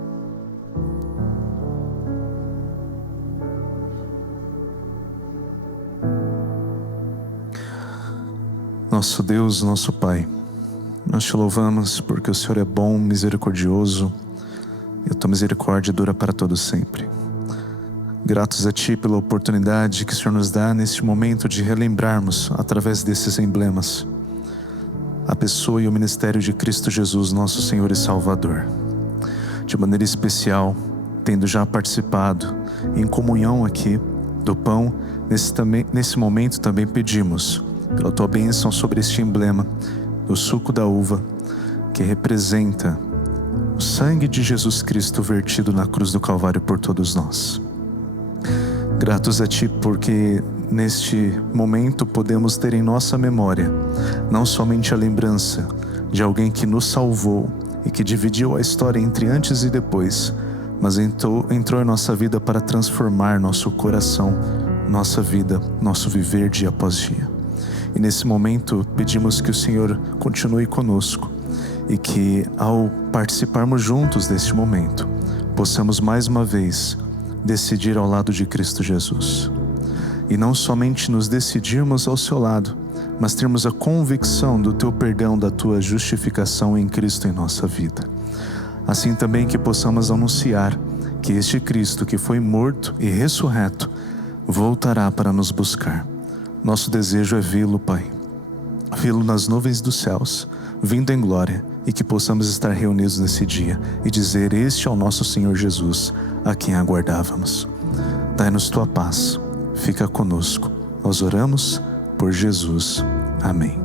Nosso Deus, nosso Pai, nós te louvamos porque o Senhor é bom, misericordioso, e a tua misericórdia dura para todo sempre. Gratos a Ti pela oportunidade que o Senhor nos dá neste momento de relembrarmos, através desses emblemas, a pessoa e o ministério de Cristo Jesus, nosso Senhor e Salvador. De maneira especial, tendo já participado em comunhão aqui do pão, nesse momento também pedimos pela tua bênção sobre este emblema do suco da uva, que representa o sangue de Jesus Cristo vertido na cruz do Calvário por todos nós. Gratos a Ti porque neste momento podemos ter em nossa memória não somente a lembrança de alguém que nos salvou e que dividiu a história entre antes e depois, mas entrou em nossa vida para transformar nosso coração, nossa vida, nosso viver dia após dia. E nesse momento pedimos que o Senhor continue conosco e que, ao participarmos juntos deste momento, possamos mais uma vez decidir ao lado de Cristo Jesus. E não somente nos decidirmos ao seu lado, mas termos a convicção do teu perdão, da tua justificação em Cristo em nossa vida. Assim também que possamos anunciar que este Cristo que foi morto e ressurreto voltará para nos buscar. Nosso desejo é vê-lo, Pai, vê-lo nas nuvens dos céus, vindo em glória, e que possamos estar reunidos nesse dia e dizer: este é o nosso Senhor Jesus, a quem aguardávamos. Dai-nos tua paz, fica conosco. Nós oramos por Jesus. Amém.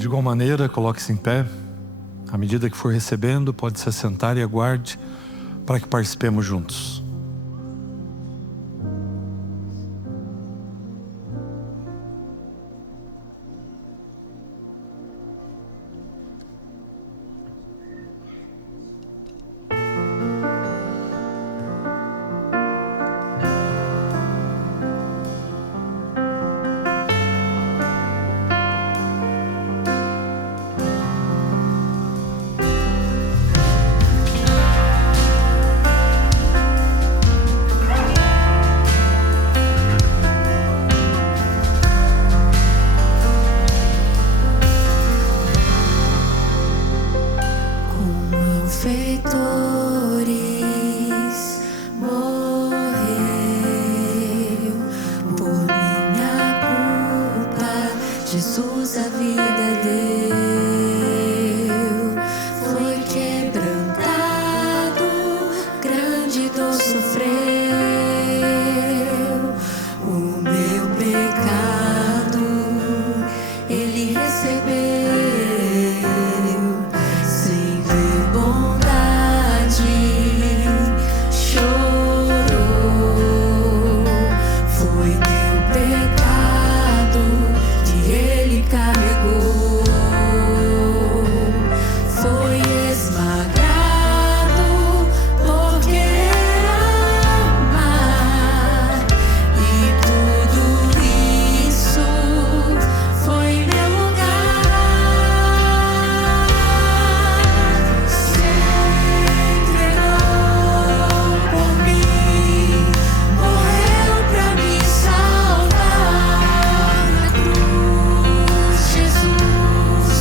De igual maneira, coloque-se em pé. À medida que for recebendo, pode se assentar e aguarde para que participemos juntos. Jesus a vida deu, foi quebrantado, grande dor sofreu, o meu pecado ele recebeu, sem ver bondade, chorou, foi meu pecado que ele carregou, foi esmagado por querer amar, e tudo isso foi em meu lugar. Se entregou por mim, morreu pra me salvar. Na cruz, Jesus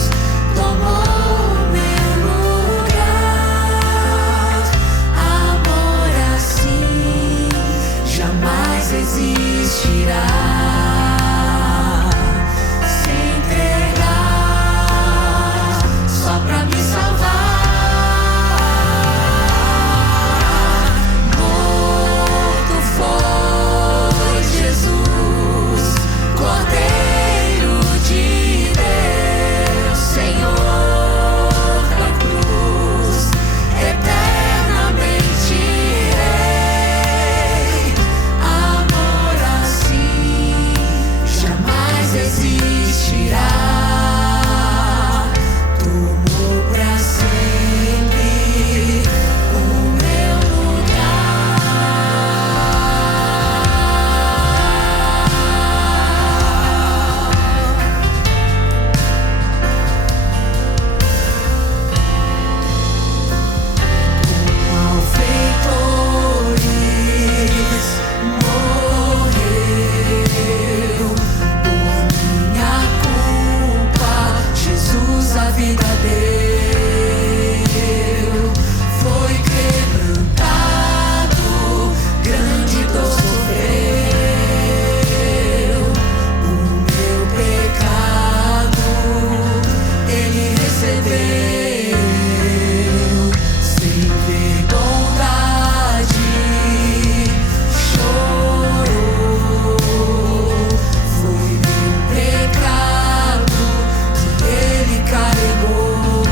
tomou meu lugar. Amor assim jamais existirá. Se entregar só pra me salvar. Morto foi Jesus, Cordeiro de Deus, Senhor da cruz, eternamente Rei. Amor assim jamais existirá. Tomou pra sempre o meu malfeitores morreu por minha culpa. Jesus a vida deu, foi quebrantado, grande dor sofreu, o meu pecado ele recebeu, sem ver bondade, chorou, foi meu pecado que ele carregou,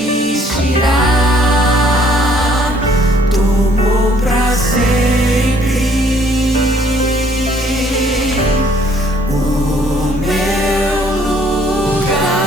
existirá, tomou pra sempre o meu lugar.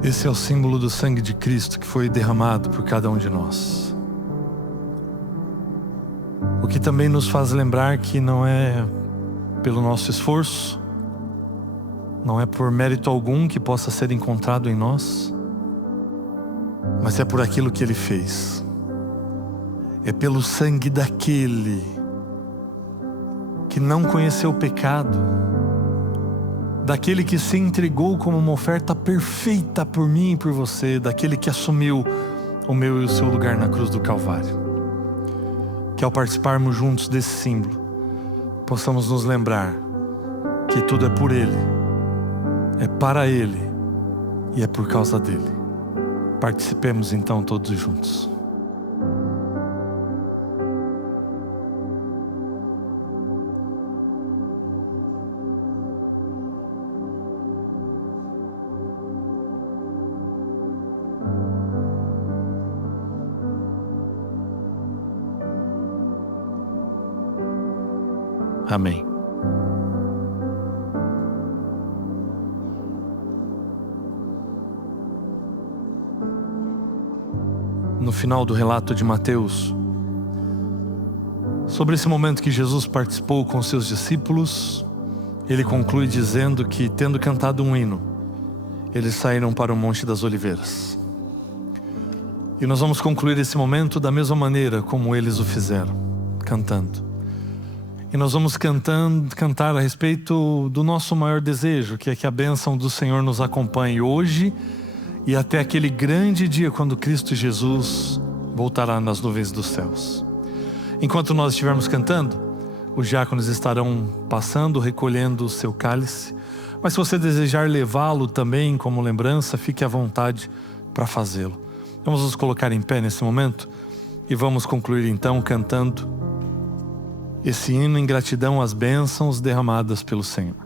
Esse é o símbolo do sangue de Cristo que foi derramado por cada um de nós. O que também nos faz lembrar que não é pelo nosso esforço, não é por mérito algum que possa ser encontrado em nós, mas é por aquilo que Ele fez. É pelo sangue daquele que não conheceu o pecado, daquele que se entregou como uma oferta perfeita por mim e por você, daquele que assumiu o meu e o seu lugar na cruz do Calvário. Que ao participarmos juntos desse símbolo, possamos nos lembrar que tudo é por Ele, é para Ele e é por causa dEle. Participemos então todos juntos. Amém. No final do relato de Mateus, sobre esse momento que Jesus participou com seus discípulos, ele conclui dizendo que, tendo cantado um hino, eles saíram para o Monte das Oliveiras. E nós vamos concluir esse momento da mesma maneira como eles o fizeram, cantando. E nós vamos cantar a respeito do nosso maior desejo, que é que a bênção do Senhor nos acompanhe hoje e até aquele grande dia quando Cristo Jesus voltará nas nuvens dos céus. Enquanto nós estivermos cantando, os diáconos estarão passando, recolhendo o seu cálice. Mas se você desejar levá-lo também como lembrança, fique à vontade para fazê-lo. Vamos nos colocar em pé nesse momento e vamos concluir então cantando esse hino em gratidão às bênçãos derramadas pelo Senhor.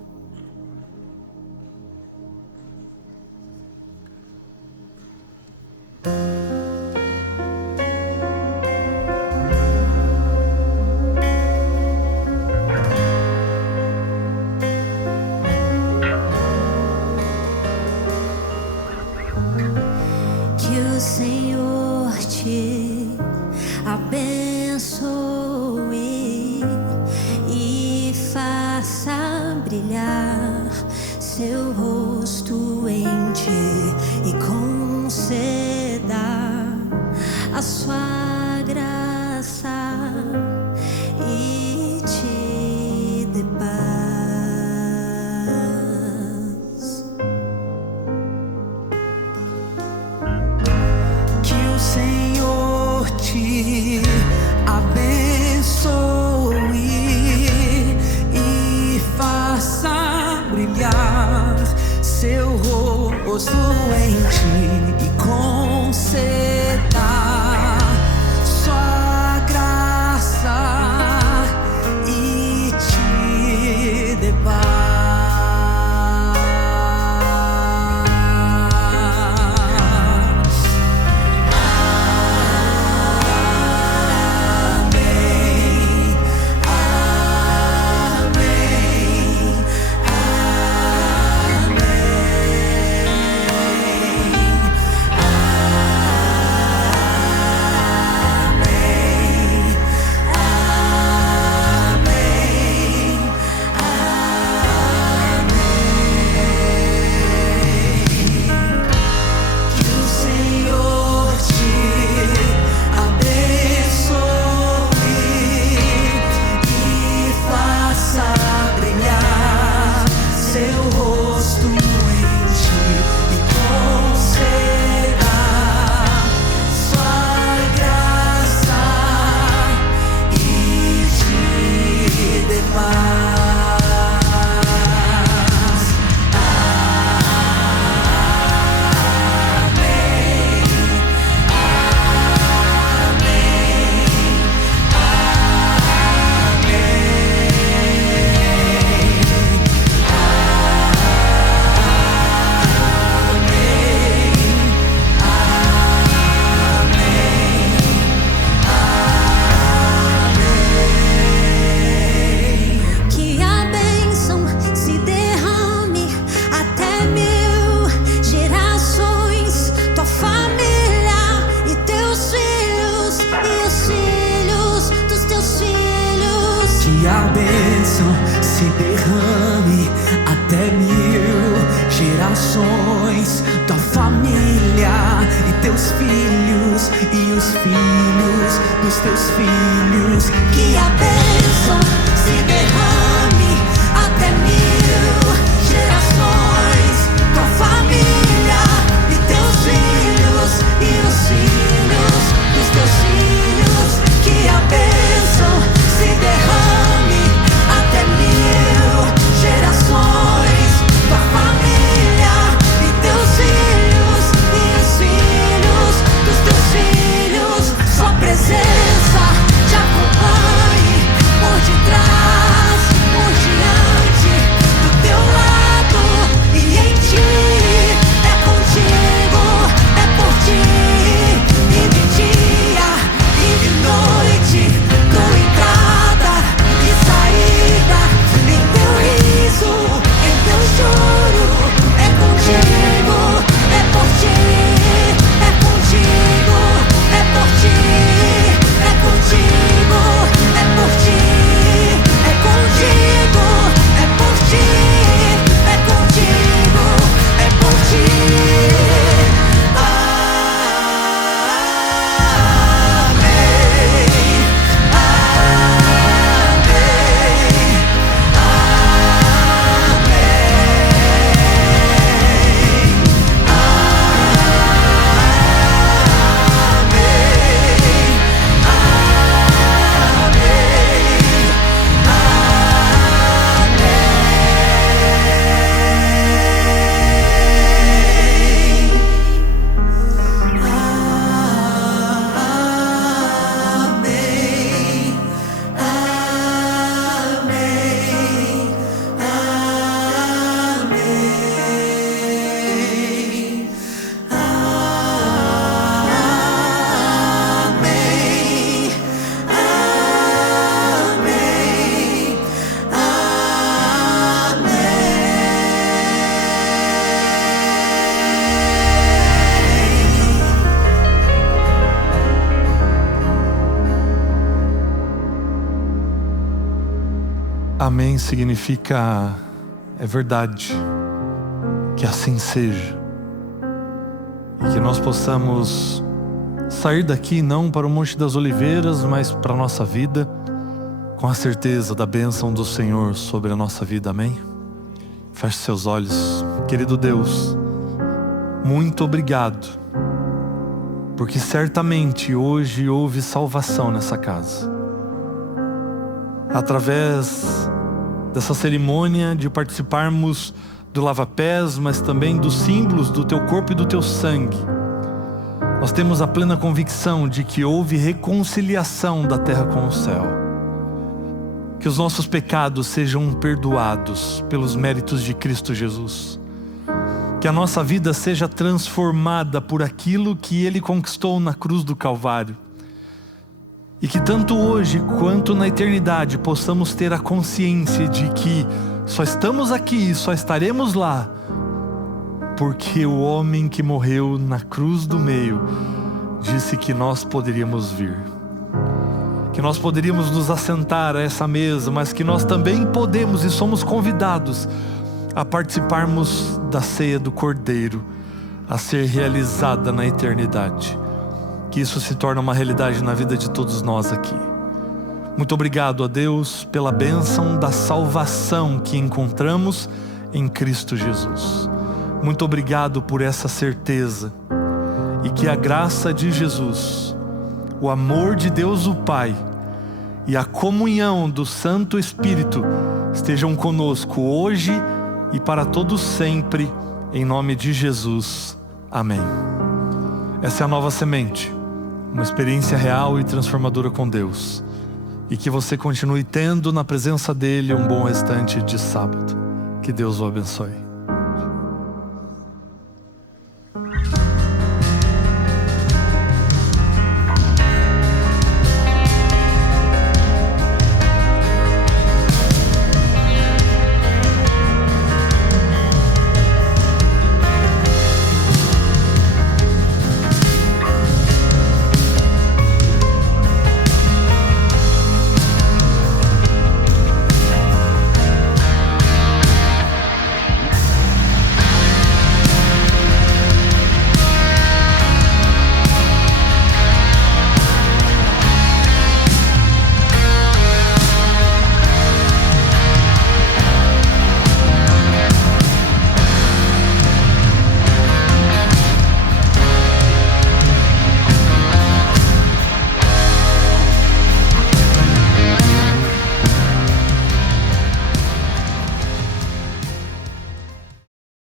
brilhar seu rosto em ti e conceda a sua graça e te dê paz. Que o Senhor te abençoe e faça brilhar seu rosto em ti e conceda sua graça e te dê paz. Que a bênção se derrame até 1000 gerações, tua família e teus filhos e os filhos dos teus filhos. Que a bênção se derrame até 1000 gerações, tua família e teus filhos e os filhos dos teus filhos. Que a bênção se derrame até 1000 gerações, tua família e teus filhos e os filhos dos teus filhos. Sua presença te acompanhe por detrás, por diante, do teu lado e em ti. É contigo, é por ti, e de dia e de noite, tua entrada e saída, em teu riso, em teu choro. É contigo, é por ti, é contigo, é por ti, é contigo, é por ti, é contigo, é por ti, é contigo, é por ti. Amém significa é verdade. Que assim seja. E que nós possamos sair daqui não para o Monte das Oliveiras, mas para a nossa vida, com a certeza da bênção do Senhor sobre a nossa vida, amém? Feche seus olhos. Querido Deus, muito obrigado, porque certamente hoje houve salvação nessa casa. Através dessa cerimônia de participarmos do lava-pés, mas também dos símbolos do teu corpo e do teu sangue, nós temos a plena convicção de que houve reconciliação da terra com o céu. Que os nossos pecados sejam perdoados pelos méritos de Cristo Jesus. Que a nossa vida seja transformada por aquilo que Ele conquistou na cruz do Calvário. E que tanto hoje quanto na eternidade possamos ter a consciência de que só estamos aqui e só estaremos lá porque o homem que morreu na cruz do meio disse que nós poderíamos vir. Que nós poderíamos nos assentar a essa mesa, mas que nós também podemos e somos convidados a participarmos da ceia do Cordeiro, a ser realizada na eternidade. Que isso se torne uma realidade na vida de todos nós aqui. Muito obrigado a Deus pela bênção da salvação que encontramos em Cristo Jesus. Muito obrigado por essa certeza. E que a graça de Jesus, o amor de Deus o Pai e a comunhão do Santo Espírito estejam conosco hoje e para todos sempre, em nome de Jesus. Amém. Essa é a Nova Semente, uma experiência real e transformadora com Deus. E que você continue tendo na presença dele um bom restante de sábado. Que Deus o abençoe.